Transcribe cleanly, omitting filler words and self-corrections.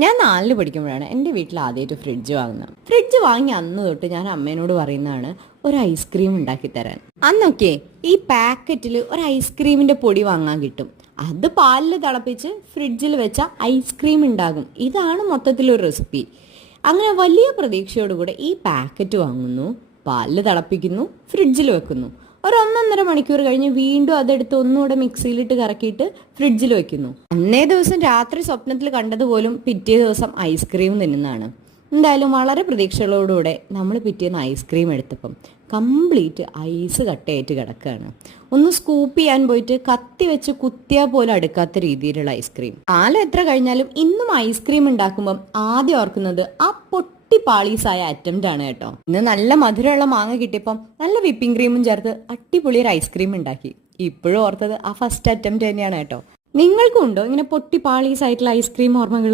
ഞാൻ 4 പഠിക്കുമ്പോഴാണ് എൻ്റെ വീട്ടിൽ ആദ്യമായിട്ട് ഫ്രിഡ്ജ് വാങ്ങുന്നത്. ഫ്രിഡ്ജ് വാങ്ങി അന്ന് തൊട്ട് ഞാൻ അമ്മേനോട് പറയുന്നതാണ് ഒരു ഐസ്ക്രീം ഉണ്ടാക്കി തരാൻ. അന്നൊക്കെ ഈ പാക്കറ്റിൽ ഒരു ഐസ്ക്രീമിൻ്റെ പൊടി വാങ്ങാൻ കിട്ടും. അത് പാലിൽ തിളപ്പിച്ച് ഫ്രിഡ്ജിൽ വെച്ച ഐസ്ക്രീം ഉണ്ടാകും. ഇതാണ് മൊത്തത്തിലൊരു റെസിപ്പി. അങ്ങനെ വലിയ പ്രതീക്ഷയോടുകൂടെ ഈ പാക്കറ്റ് വാങ്ങുന്നു, പാലിൽ തിളപ്പിക്കുന്നു, ഫ്രിഡ്ജിൽ വെക്കുന്നു. ഒരു 1.5 മണിക്കൂർ കഴിഞ്ഞ് വീണ്ടും അതെടുത്ത് ഒന്നുകൂടെ മിക്സിയിലിട്ട് കറക്കിയിട്ട് ഫ്രിഡ്ജിൽ വെക്കുന്നു. അന്നേ ദിവസം രാത്രി സ്വപ്നത്തിൽ കണ്ടതുപോലും പിറ്റേ ദിവസം ഐസ്ക്രീം തിന്നുന്നതാണ്. എന്തായാലും വളരെ പ്രതീക്ഷകളോടുകൂടെ നമ്മൾ പിറ്റേന്ന് ഐസ്ക്രീം എടുത്തപ്പം കംപ്ലീറ്റ് ഐസ് കട്ടയായിട്ട് കിടക്കുകയാണ്. ഒന്ന് സ്കൂപ്പ് ചെയ്യാൻ പോയിട്ട് കത്തി വെച്ച് കുത്തിയാൽ പോലും അടുക്കാത്ത രീതിയിലുള്ള ഐസ്ക്രീം. കാലം എത്ര കഴിഞ്ഞാലും ഇന്നും ഐസ്ക്രീം ഉണ്ടാക്കുമ്പം ആദ്യം ഓർക്കുന്നത് ആ പാളീസായ അറ്റംപ്റ്റ് ആണ് കേട്ടോ. ഇന്ന് നല്ല മധുരമുള്ള മാങ്ങ കിട്ടിയപ്പം നല്ല വിപ്പിംഗ് ക്രീമും ചേർത്ത് അടിപൊളി ഒരു ഐസ്ക്രീം ഉണ്ടാക്കി. ഇപ്പോഴും ഓർത്തത് ആ ഫസ്റ്റ് അറ്റംപ്റ്റ് തന്നെയാണ് കേട്ടോ. നിങ്ങൾക്കും ഉണ്ടോ ഇങ്ങനെ പാളീസായിട്ടുള്ള ഐസ്ക്രീം ഓർമ്മകൾ?